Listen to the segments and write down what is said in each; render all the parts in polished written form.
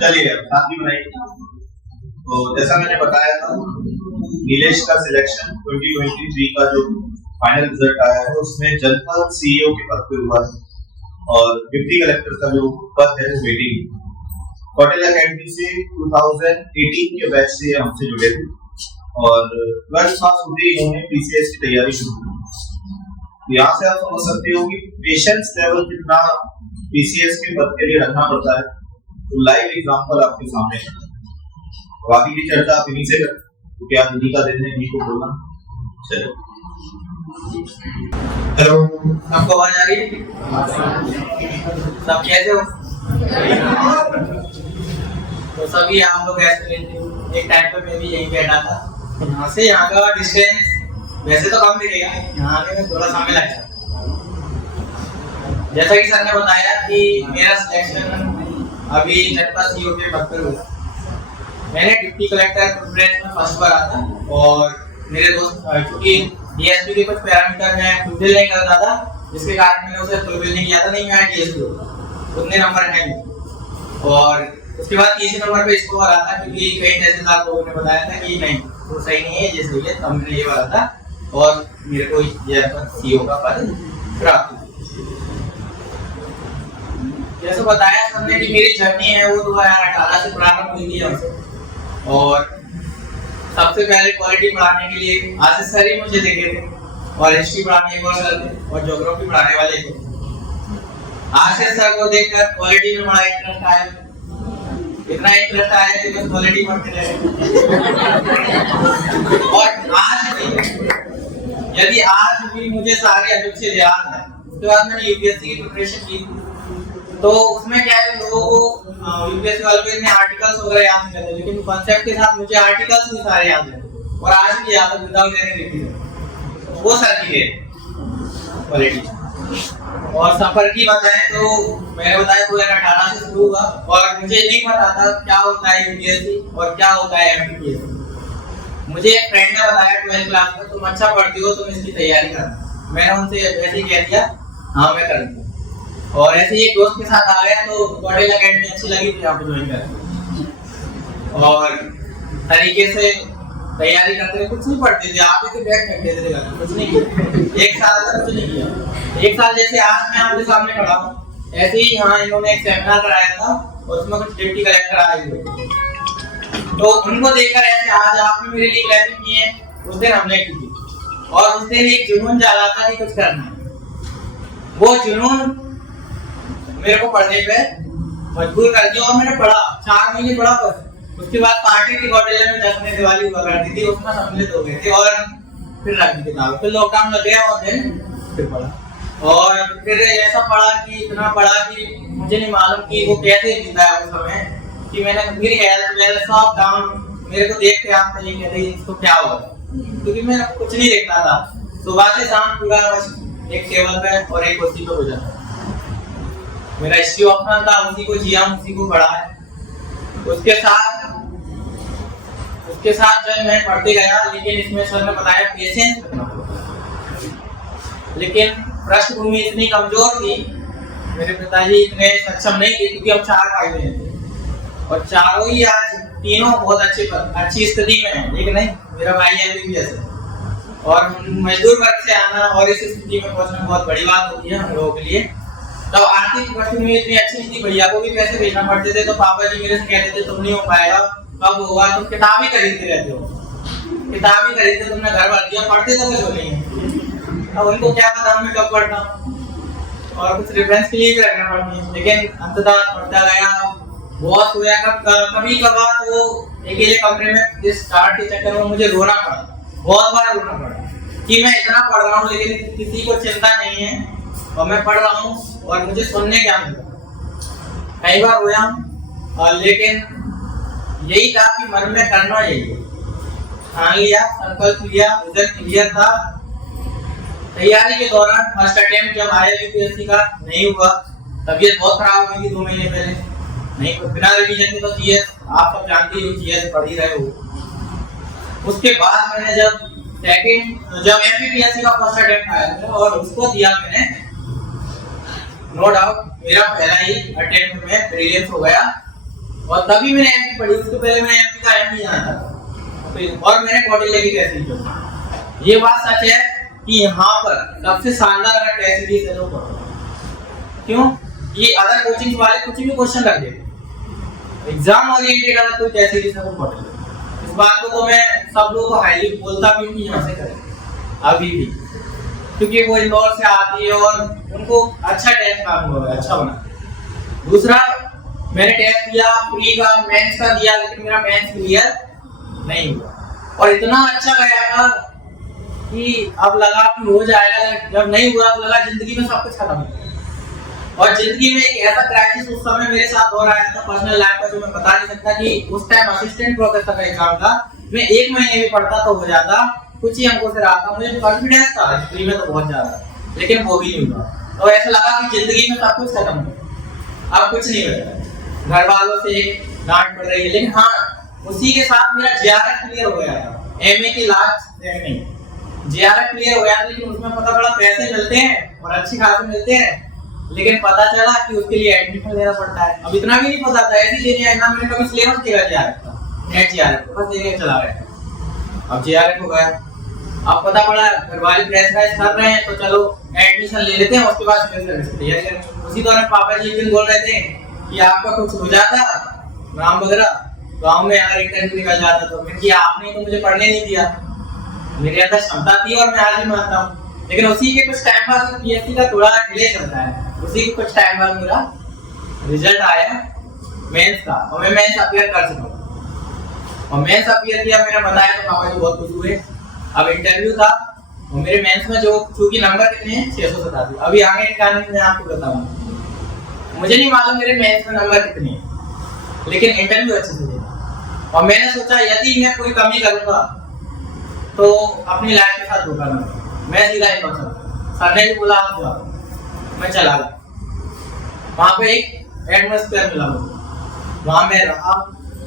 चलिए शादी बनाइए। तो जैसा मैंने बताया था, नीलेश का सिलेक्शन 2023 का जो फाइनल रिजल्ट आया है उसमें जनपद सीईओ के पद पे हुआ है और डिप्टी कलेक्टर का जो पद है वो वेटिंग। पटेल अकेडमी से 2018 के बैच से हमसे जुड़े थे और 12th पास होते ही इन्होंने पीसीएस की तैयारी शुरू की। यहाँ से आप समझ सकते हो कि पेशेंस लेवल कितना पीसीएस के पद के लिए रखना पड़ता है। तो लाइव एग्जांपल आपके सामने है। बाकी की चर्चा आप इन्हीं से करें, क्योंकि आप इन्हीं का दिन है, इन्हीं को बोलना। चलो, हेलो, आपको आवाज आ रही है? सब कैसे हो? तो सभी आप लोग एस्पिरेंट एक टाइम पर मैं भी यहीं बैठा था। यहाँ से यहाँ का डिस्टेंस वैसे तो कम दिखेगा, यहाँ आने में थोड़ा समय लगेगा। जैसा कि सर ने बताया कि मेरा सिलेक्शन अभी जनपद सीईओ के पद पर हुआ। मैंने डिप्टी कलेक्टर प्रेफरेंस में फर्स्ट बार आता और मेरे दोस्त क्योंकि डीएसपी के कुछ पैरामीटर मैं फुलफिल नहीं करता था, जिसके कारण मैंने उसे फुलफिल नहीं किया था। नहीं मैं डीएसपी उतने नंबर है नहीं। और उसके बाद तीसरे नंबर पे इसको आ था, क्योंकि कई तहसीलदार लोगों ने बताया था कि नहीं वो सही नहीं है, ये सही है, तब मैंने ये वाला था और मेरे को ये सीईओ का पद प्राप्त। जैसे बताया हमने कि मेरी जर्नी है वो 2018 से प्रारंभ हुई है और सबसे पहले क्वालिटी पढ़ाने के लिए आशीष सर ही मुझे देखे थे और हिस्ट्री पढ़ाने एक और सर थे और ज्योग्राफी पढ़ाने वाले थे। आशीष सर को देखकर क्वालिटी में बड़ा इंटरेस्ट आया, इतना इंटरेस्ट आया कि बस क्वालिटी पढ़ते रहे। और आज भी यदि आज भी मुझे सारे अच्छे याद है, उसके बाद मैंने यूपीएससी की प्रिपरेशन की तो उसमें क्या है, लोगों को यूपीएससी वालों को इतने आर्टिकल्स वगैरह याद नहीं रहते, लेकिन कॉन्सेप्ट के साथ मुझे आर्टिकल्स भी सारे याद हैं और आज भी याद है विदाउट एनी रिवीजन। वो सर की है क्वालिटी। और सफर की बताएं तो मैंने बताया 2018 से शुरू हुआ और मुझे नहीं पता था क्या होता है यूपीएससी और क्या होता है एमपीएससी। मुझे एक फ्रेंड ने बताया 12th क्लास में, तुम अच्छा पढ़ती हो, तुम इसकी तैयारी करना। मैंने उनसे ऐसे ही कह दिया हाँ मैं करूँगा और ऐसे ही एक दोस्त के साथ आ गया तो पटेल अकेडमी अच्छी लगी थी, यहाँ पे ज्वाइन कर और तरीके से तैयारी करते थे। कुछ नहीं पढ़ते थे, आप ही बैठ बैठते थे, कुछ नहीं किया। एक साल तक कुछ नहीं किया। एक साल जैसे आज मैं आपके सामने खड़ा हूँ, ऐसे ही यहाँ इन्होंने एक सेमिनार कराया था और उसमें कुछ डिप्टी कलेक्टर आए हुए तो उनको देखकर ऐसे आज आपने मेरे लिए क्लैपिंग की है, उस दिन हमने की थी और उस दिन एक जुनून जागा था कि कुछ करना है। वो जुनून मेरे को पढ़ने पे मजबूर कर दिया और मैंने पढ़ा, 4 महीने पढ़ा। बस उसके बाद पार्टी की होटल में 10 महीने दिवाली हुआ करती थी, उसमें सम्मिलित हो गए थे और फिर रख दी किताब। फिर लॉकडाउन लग गया और फिर पढ़ा और फिर ऐसा पढ़ा कि इतना पढ़ा कि मुझे नहीं मालूम कि वो कैसे जीता है उस समय, कि मैंने मेरी हेल्थ मेरा सब डाउन, मेरे को देख के आप ये कहते हैं इसको क्या हुआ, क्योंकि मैं कुछ नहीं देखता था। सुबह से शाम पूरा बस एक टेबल पे और एक कुर्सी पे गुजरा। मेरा हिस्ट्री ऑप्शनल था, उसी को जिया, उसी को पढ़ा है। उसके साथ जो मैं पढ़ते गया, लेकिन इसमें सर ने बताया पेशेंस रखना। लेकिन पृष्ठभूमि इतनी कमजोर थी, मेरे पिताजी इतने सक्षम नहीं थे, क्योंकि हम 4 भाई बहन थे और चारों ही आज तीनों बहुत अच्छी स्थिति में हैं। लेकिन नहीं, मेरा भाई एमबीबीएस है और मजदूर वर्ग से आना और इस स्थिति में पहुंचना बहुत बड़ी बात होती है हम लोगों के लिए। तो आर्थिक परिस्थिति इतनी अच्छी नहीं थी, भैया को भी पैसे भेजना पड़ते थे, तो पापा जी मेरे से कहते थे तुम नहीं हो पाएगा, कब होगा, तुम किताब ही खरीदते रहते हो, किताब ही खरीदते, तुमने घर भर दिया, पढ़ते तो कुछ नहीं है। अब उनको क्या पता मैं कब पढ़ता और कुछ रेफरेंस के लिए भी रखना पड़ती है। लेकिन अंततः पढ़ता गया, बहुत हुआ, कभी कभार तो अकेले कमरे में इस स्टार्ट के चक्कर में मुझे रोना पड़ा, बहुत बार रोना पड़ा कि मैं इतना पढ़ रहा हूँ लेकिन किसी को चिंता नहीं है और मैं पढ़ रहा हूँ और मुझे सुनने क्या मिल रहा। कई बार रोया और लेकिन यही था कि मन में करना यही है, ठान लिया, संकल्प लिया, विजन क्लियर था। तैयारी के दौरान फर्स्ट अटेम्प्ट जब आया यूपीएससी का नहीं हुआ, तबीयत बहुत खराब हुई थी 2 महीने पहले, नहीं बिना रिवीजन के तो जीएस आप सब जानते हो, जीएस पढ़ ही रहे हो। उसके बाद मैंने जब एमपीपीएससी का फर्स्ट अटेम्प्ट आया था और उसको दिया मैंने नो डाउट मेरा पहला ही अटेम्प्ट में प्रीलिम्स हो गया और तभी मैंने एमपी पढ़ी, उसके पहले मैं एमपी का एम नहीं जानता था और मैंने कौटिल्य की टेस्ट दी। ये बात सच है कि यहाँ पर सबसे शानदार अगर टेस्ट सीरीज है तो क्यों ये अदर कोचिंग वाले कुछ भी क्वेश्चन रख देते, एग्जाम ओरिएंटेड अगर कोई टेस्ट सीरीज है तो कौटिल्य। इस बात को तो मैं सब लोगों को हाईली बोलता भी हूँ कि यहाँ से करें अभी भी, क्योंकि वो इंदौर से आती है और उनको अच्छा टेस्ट का अनुभव है, अच्छा बना। दूसरा मैंने टेस्ट दिया प्री का, मेंस का दिया, लेकिन मेरा मेंस क्लियर नहीं हुआ और इतना अच्छा गया था कि अब लगा कि हो जाएगा, जब नहीं हुआ तो लगा जिंदगी में सब कुछ खत्म। और जिंदगी में एक ऐसा क्राइसिस उस समय मेरे साथ हो रहा था पर्सनल लाइफ का जो मैं बता नहीं सकता कि उस टाइम असिस्टेंट प्रोफेसर का एग्जाम था, मैं 1 महीने भी पढ़ता तो हो जाता, कुछ ही अंकों से रहा था, मुझे कॉन्फिडेंस था हिस्ट्री में तो बहुत ज्यादा, लेकिन वो भी नहीं हुआ। तो ऐसा लगा कि जिंदगी में सब कुछ खत्म हो, अब कुछ नहीं बचा। घर वालों से डांट पड़ रही है, लेकिन हाँ उसी के साथ मेरा जेआरएफ क्लियर हो गया था, एमए की लास्ट में जेआरएफ क्लियर हो गया, लेकिन उसमें पता पड़ा पैसे मिलते हैं और अच्छी खासे मिलते हैं, लेकिन पता चला कि उसके लिए एडमिशन लेना पड़ता है। अब इतना भी नहीं पता था, ऐसे ही देने ना मैंने कभी सिलेबस देखा जेआरएफ का, नेट जेआरएफ बस देने चला गया। अब जेआरएफ हो गया, अब पता पड़ा घर वाले प्रेशराइज कर रहे हैं तो चलो एडमिशन ले लेते हैं, उसके बाद फिर सर्विस तैयारी करेंगे। उसी दौरान पापा जी एक दिन बोल रहे थे कि आपका कुछ हो जाता नाम वगैरह गांव में अगर इंटरव्यू निकल जाता तो मैं कि आपने तो मुझे पढ़ने नहीं दिया, मेरे अंदर क्षमता थी और मैं आज भी मानता हूँ। लेकिन उसी के कुछ टाइम बाद पीएससी का थोड़ा डिले चलता है, उसी के कुछ टाइम बाद मेरा रिजल्ट आया मेंस का और मैं मेंस अपीयर कर चुका हूँ और मेंस अपीयर किया, मैंने बताया तो पापा जी बहुत खुश हुए। अब इंटरव्यू था और मेरे मेंस में जो चूंकि नंबर कितने हैं 687, अभी आगे निकालने में मैं आपको बताऊंगा, मुझे नहीं मालूम मेरे मेंस में नंबर कितने हैं, लेकिन इंटरव्यू अच्छे से दिया। और मैंने सोचा यदि मैं कोई कमी करूंगा तो अपनी लाइफ के साथ धोखा दूंगा, मैं सीधा ही पहुंचा। सर ने भी बोला आप जाओ, मैं चला गया। वहां पे एक एटमॉस्फेयर मिला मुझे, वहां मैं रहा,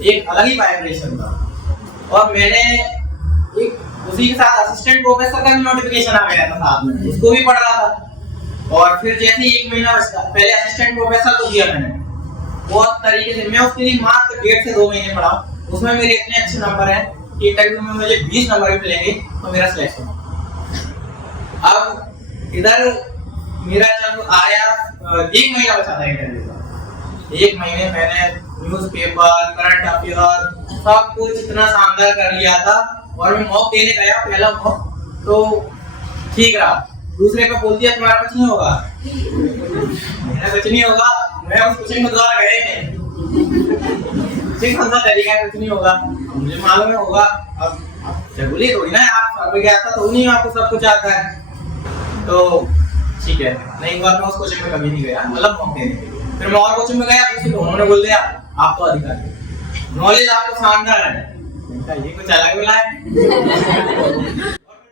एक अलग ही वाइब्रेशन था और मैंने एक उसी के साथ असिस्टेंट प्रोफेसर का भी नोटिफिकेशन आ गया था साथ में, उसको भी पढ़ रहा था। और फिर जैसे 1 महीना बचता, पहले असिस्टेंट प्रोफेसर को दिया मैंने, बहुत तरीके से मैं उसके लिए मात्र 1.5 से 2 महीने पढ़ा, उसमें मेरे इतने अच्छे नंबर हैं कि इंटरव्यू में मुझे 20 नंबर भी मिलेंगे तो मेरा सिलेक्शन। अब इधर मेरा जब आया 1 महीना बचा था इंटरव्यू का, 1 महीने मैंने न्यूज़पेपर, करंट अफेयर सब कुछ इतना शानदार कर लिया था और मैं मॉक देने गया, पहला मॉक तो ठीक रहा, दूसरे पे बोल दिया तुम्हारा कुछ नहीं होगा, मेरा कुछ नहीं होगा, मैं उस कोचिंग में दोबारा गया ही नहीं, ठीक कौन सा तरीका है कुछ नहीं होगा, मुझे मालूम है होगा। अब जरूरी थोड़ी ना आप सब गया था तो नहीं आपको सब कुछ आता है, तो ठीक है नहीं हुआ तो उस कोचिंग में कभी नहीं गया, मतलब मॉक देने के लिए। फिर मैं और कोचिंग में गया तो उन्होंने बोल दिया आप तो अधिकारी, नॉलेज आपको शानदार है, ये कुछ अलग मिला है। और फिर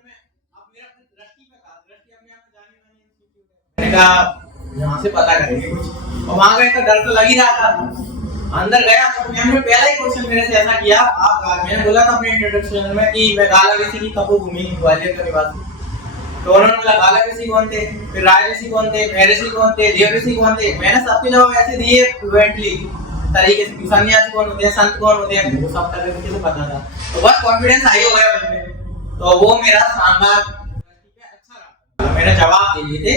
मैं अब मेरा दृष्टि पे था, दृष्टि अपने आप में जानी मानी इंस्टीट्यूट है, मैंने कहा यहाँ से पता करेंगे कुछ, और वहां गए तो डर तो लग ही रहा था। अंदर गया तो मैम ने पहला ही क्वेश्चन मेरे से ऐसा किया, आप मैंने बोला था अपने इंट्रोडक्शन में कि मैं गालावेसी की तपोभूमि ग्वालियर का निवासी, तो उन्होंने बोला गालावेसी कौन थे, फिर राजवेसी कौन थे, भैरसी कौन थे, देवऋषि कौन थे, मैंने सबके जवाब ऐसे दिए फ्लुएंटली तरीके से, सन्यासी कौन होते हैं, संत कौन होते हैं, मुझे सब तरीके से पता था, तो बस कॉन्फिडेंस हाई हो गया मुझ में, तो वो मेरा शानदार अच्छा रहा, मैंने जवाब दे दिए थे।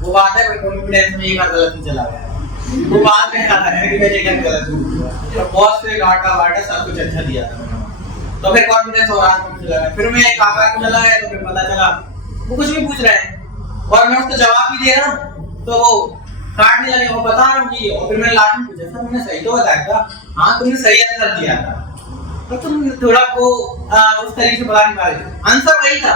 वो बात है कॉन्फिडेंस में एक बार गलती चला गया, वो बात में आता है कि मैं एक गलत हूं, तो बॉस से डाटा वाटा सब कुछ अच्छा दिया था मैंने, तो फिर कॉन्फिडेंस और आगे चला गया। फिर मैं एक आकार में चला गया तो फिर पता चला वो कुछ भी पूछ रहे हैं और मैं उसको जवाब भी दे रहा हूं, तो वो काटने लगे, वो बता रहा हूँ कि, और फिर मैंने लास्ट में पूछा सर मैंने सही तो बताया था, हाँ तुमने सही आंसर दिया था, तो तुम थोड़ा वो उस तरीके से बता नहीं पा रहे थे, आंसर वही था,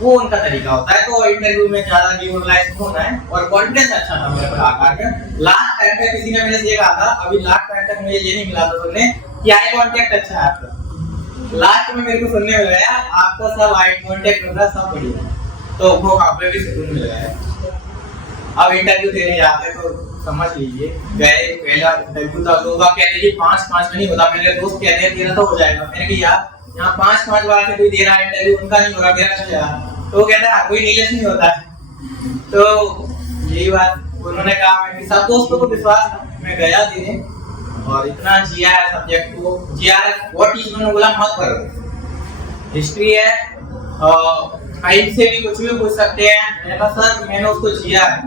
वो उनका तरीका होता है। तो इंटरव्यू में ज्यादा डिमोरलाइज होना है और कॉन्फिडेंस अच्छा था मेरे पर आकार में। लास्ट टाइम पे किसी ने मेरे से ये कहा था, अभी लास्ट टाइम तक मुझे ये नहीं मिला था सुनने कि आई कांटेक्ट अच्छा है आपका, लास्ट में मेरे को सुनने मिल गया आपका सब आई कांटेक्ट कर रहा सब बढ़िया, तो वो आपने भी सुकून मिल गया है। अब इंटरव्यू देने जाते तो समझ लीजिए गए, पहला इंटरव्यू था, लोग कहते कि 5-5 में नहीं होता, मेरे दोस्त कहते हैं तेरा तो हो जाएगा, मैंने कहा यार यहाँ 5-5 बार से कोई दे रहा है इंटरव्यू, उनका नहीं होगा मेरा चल जाएगा, तो वो कहता है कोई नीलेश नहीं होता है, तो यही बात उन्होंने कहा मैं सब दोस्तों को विश्वास था, मैं गया देने और इतना जिया है सब्जेक्ट को, जिया वो टीचर उन्होंने बोला मत करो, हिस्ट्री है टाइम से भी कुछ भी पूछ सकते हैं। मैंने कहा सर मैंने उसको जिया है,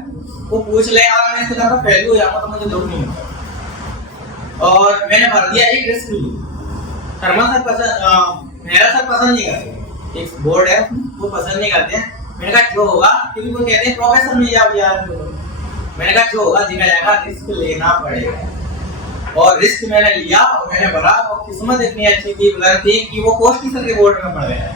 वो पूछ ले और मैं इसके तरफ फेल हो जाऊंगा तो मुझे दुख नहीं होता। और मैंने भर दिया एक रिस्क ली। शर्मा सर पसंद, मेरा सर पसंद नहीं करते, एक बोर्ड है वो पसंद नहीं करते हैं। मैंने कहा जो होगा, क्योंकि वो कहते हैं प्रोफेसर मिल जाओ यार। मैंने कहा जो होगा देखा जाएगा, रिस्क लेना पड़ेगा। और रिस्क मैंने लिया और मैंने भरा और किस्मत इतनी अच्छी थी थी कि वो कोष्टी सर के बोर्ड में पढ़ गया।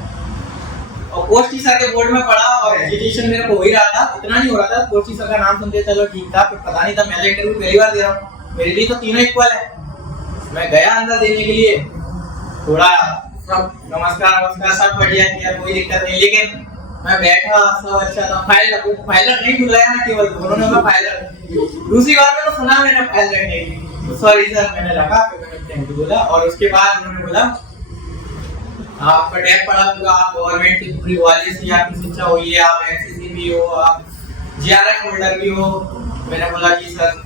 और कोष्टी सर के बोर्ड में पढ़ा और एजुकेशन मेरे को हो ही रहा था, इतना नहीं हो रहा था। कोष्टी सर का नाम सुनते चलो ठीक था, फिर पता नहीं था मैं इंटरव्यू पहली बार दे रहा हूँ, मेरे लिए तो तीनों इक्वल है। मैं गया अंदर देने के लिए, थोड़ा सब नमस्कार सब बढ़िया किया, कोई दिक्कत नहीं। लेकिन मैं बैठा सब अच्छा था, फाइलर नहीं बुलाया ना, केवल उन्होंने कहा फाइलर। दूसरी बार में तो सुना मैंने फाइल रखने की, सॉरी सर मैंने रखा, फिर मैंने थैंक यू बोला। और उसके बाद उन्होंने बोला आपका टैग पड़ा होगा, आप गवर्नमेंट की पूरी वाले से आपकी शिक्षा हुई है, आप एनसीसी भी हो, आप जीआरएफ होल्डर भी हो। मैंने बोला जी सर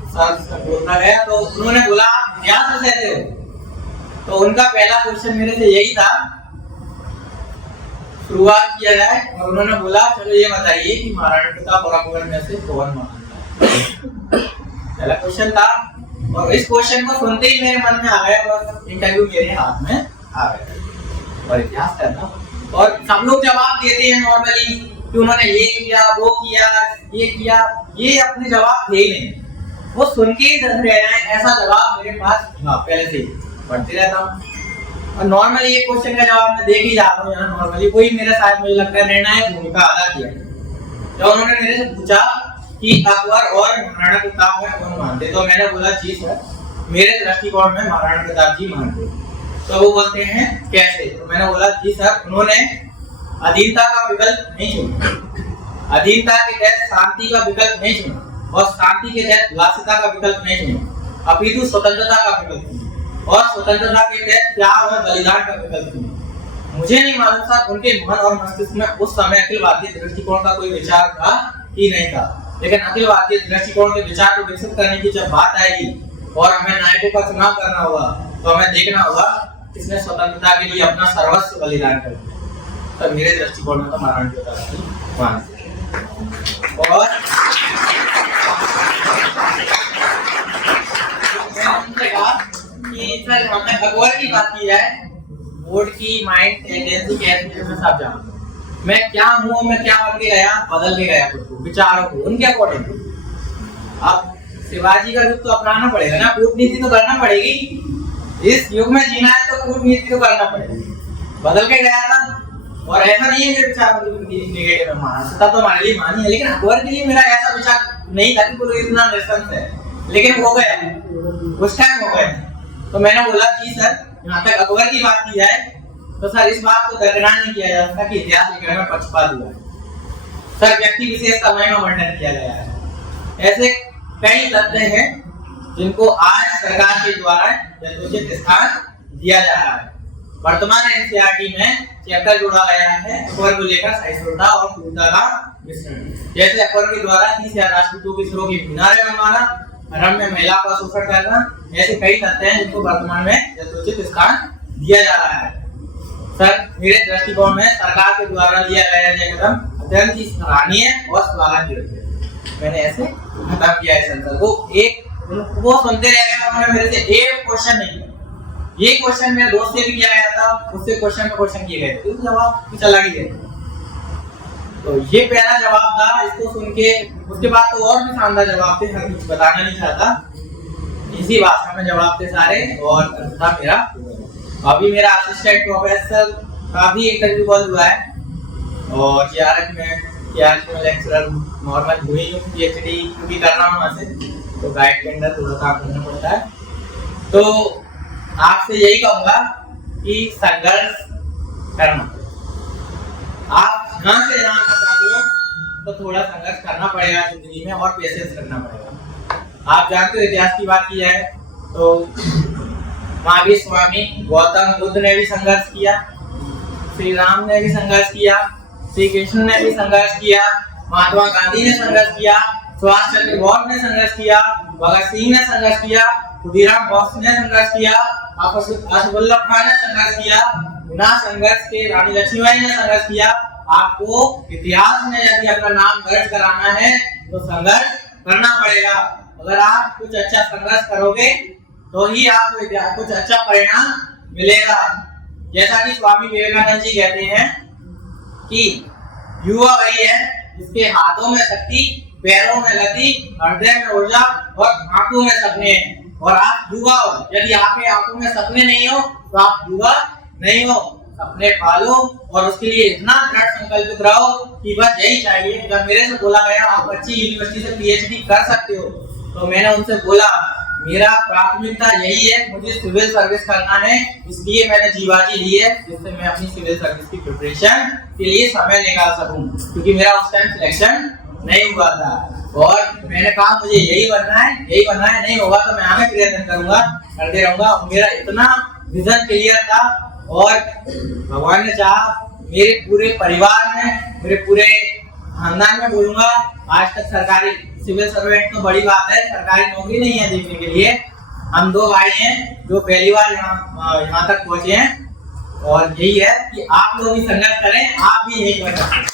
बोलना गया तो उन्होंने बोला आप इतिहास से कैसे हो। तो उनका पहला क्वेश्चन मेरे से यही था, शुरुआत किया जाए, और उन्होंने बोला चलो ये बताइए कि महाराणा प्रताप और अकबर में से कौन महान था। पहला क्वेश्चन था और इस क्वेश्चन को सुनते ही मेरे मन में आ गया और इंटरव्यू मेरे हाथ में आ गया और इतिहास करना। और सब लोग जवाब देते हैं नॉर्मली कि उन्होंने ये किया वो किया ये किया, ये अपने जवाब थे ही नहीं, वो सुन के ही रह जाए ऐसा जवाब मेरे पास पहले से ही पढ़ते रहता हूँ। और नॉर्मली ये क्वेश्चन का जवाब मैं देख ही जाता हूँ यहाँ नॉर्मली, कोई मेरे साथ मुझे लगता है निर्णायक भूमिका अदा किया। जब उन्होंने मेरे से पूछा कि अकबर और महाराणा प्रताप में कौन मानते, तो मैंने बोला जी सर मेरे दृष्टिकोण में महाराणा प्रताप जी मानते। तो वो बोलते हैं कैसे, तो मैंने बोला जी सर उन्होंने अधीनता का विकल्प नहीं चुना, अधीनता के तहत शांति का विकल्प नहीं चुना और शांति के तहत विलासिता का विकल्प नहीं चुना, अपितु स्वतंत्रता का विकल्प चुना और स्वतंत्रता के तहत त्याग और बलिदान का विकल्प चुना। मुझे नहीं मालूम था उनके मन और मस्तिष्क में उस समय अखिल भारतीय दृष्टिकोण का कोई विचार था कि नहीं था, लेकिन अखिल भारतीय दृष्टिकोण के विचार को विकसित करने की जब बात आएगी और हमें नायकों का चुनाव करना होगा तो हमें देखना होगा किसने स्वतंत्रता के लिए अपना सर्वस्व बलिदान कर दिया। तो मेरे दृष्टिकोण में तो महाराणा प्रताप जी मानते। और मैंने कहा कि सर हमने अकबर की बात की है, बोर्ड की माइंड टेंडेंसी कैसे मैं सब जानता हूँ, मैं क्या हूँ, मैं क्या बन के गया, बदल के गया खुद को, विचारों को उनके अकॉर्डिंग। अब शिवाजी का रूप तो अपनाना पड़ेगा ना, कूटनीति तो करना पड़ेगी, इस युग में जीना है तो कूटनीति तो करना पड़ेगी। बदल के गया था और ऐसा नहीं है मेरे विचार नेगेटिव में माना तो हमारे लिए मानी है, लेकिन अकबर के लिए मेरा ऐसा विचार नहीं था कि कोई इतना निष्पक्ष है, लेकिन हो गया उस टाइम हो गया। तो मैंने बोला जी सर यहाँ तक अकबर की बात की जाए तो सर इस बात को दरकिनार नहीं किया जा सकता कि इतिहास लिखने में पक्षपात हुआ है। सर व्यक्ति विशेष का महिमा वर्णन किया गया है, ऐसे कई तथ्य हैं जिनको आज सरकार के द्वारा यथोचित स्थान दिया जा रहा है। वर्तमान एनसीईआरटी में चैप्टर जोड़ा गया है अकबर को लेकर सहिष्णुता और क्रूरता का मिश्रण, जैसे अकबर के द्वारा 30,000 राजपूतों के सिरों की मीनारें बनवाना, हरम में महिला का शोषण करना, ऐसे कई तथ्य हैं जिनको वर्तमान में यथोचित स्थान दिया जा रहा है। सर मेरे दृष्टिकोण में सरकार के द्वारा लिया गया यह कदम अत्यंत ही सराहनीय और स्वागत योग्य है। मैंने ऐसे खत्म किया है सेंसर को। एक वो सुनते रह गए, उन्होंने मेरे से एक क्वेश्चन नहीं किया। ये क्वेश्चन मेरे दोस्त से भी किया गया था, उससे क्वेश्चन पे क्वेश्चन किए गए थे, जवाब कुछ अलग ही गए। तो ये पहला जवाब था, इसको सुन के उसके बाद तो और भी शानदार जवाब थे, मैं कुछ बताना नहीं चाहता, इसी भाषा में जवाब थे सारे। और था मेरा अभी मेरा असिस्टेंट प्रोफेसर का भी इंटरव्यू बंद हुआ है और जीआरएफ में लेक्चरर नॉर्मल हुई हूँ, पीएचडी भी कर रहा हूँ वहाँ से, तो गाइड के अंदर थोड़ा काम करना पड़ता है। तो आपसे यही कहूँगा कि संघर्ष करना, आप यहाँ से यहाँ तक आगे तो थोड़ा संघर्ष करना पड़ेगा जिंदगी में और पेशेंस रखना पड़ेगा। आप जानते हो इतिहास की बात की जाए तो महावीर स्वामी गौतम बुद्ध ने भी संघर्ष किया, श्री राम ने भी संघर्ष किया, श्री कृष्ण ने भी संघर्ष किया, महात्मा गांधी ने संघर्ष किया, सुभाष चंद्र बोस ने संघर्ष किया, भगत सिंह ने संघर्ष किया, खुदीराम बोस ने संघर्ष किया, अशफाकुल्लाह खान ने संघर्ष किया, बिना संघर्ष के रानी लक्ष्मीबाई ने संघर्ष किया। आपको इतिहास में यदि अपना नाम दर्ज कराना है तो संघर्ष करना पड़ेगा। अगर आप कुछ अच्छा संघर्ष करोगे तो ही आपको कुछ अच्छा परिणाम मिलेगा। जैसा कि स्वामी विवेकानंद जी कहते हैं कि युवा वही है जिसके हाथों में शक्ति, पैरों में गति, हृदय में ऊर्जा और आंखों में सपने हैं। और आप युवा हो, यदि आपके आंखों में सपने नहीं हो तो आप युवा नहीं हो। अपने पालो और उसके लिए इतना दृढ़ संकल्पित रहो कि बस यही चाहिए। जब मेरे से बोला गया आप अच्छी यूनिवर्सिटी से पीएचडी कर सकते हो तो मैंने उनसे बोला मेरा प्राथमिकता यही है, मुझे सिविल सर्विस करना है, इसलिए मैंने जीवाजी ली है जिससे मैं अपनी सिविल सर्विस की प्रिपरेशन के लिए समय निकाल सकूं, क्योंकि मेरा उस टाइम सिलेक्शन नहीं हुआ था। और मैंने कहा मुझे यही बनना है, नहीं होगा तो मैं आगे प्रयत्न करूंगा, करते रहूंगा। मेरा इतना विजन क्लियर था और भगवान ने चाहा मेरे पूरे परिवार में, मेरे पूरे खानदान में बोलूंगा, आज तक सरकारी सिविल सर्वेंट तो बड़ी बात है, सरकारी नौकरी नहीं है देखने के लिए। हम 2 भाई हैं जो पहली बार यहाँ तक पहुंचे हैं और यही है कि आप लोग भी संघर्ष करें, आप भी यही कर सकते हैं।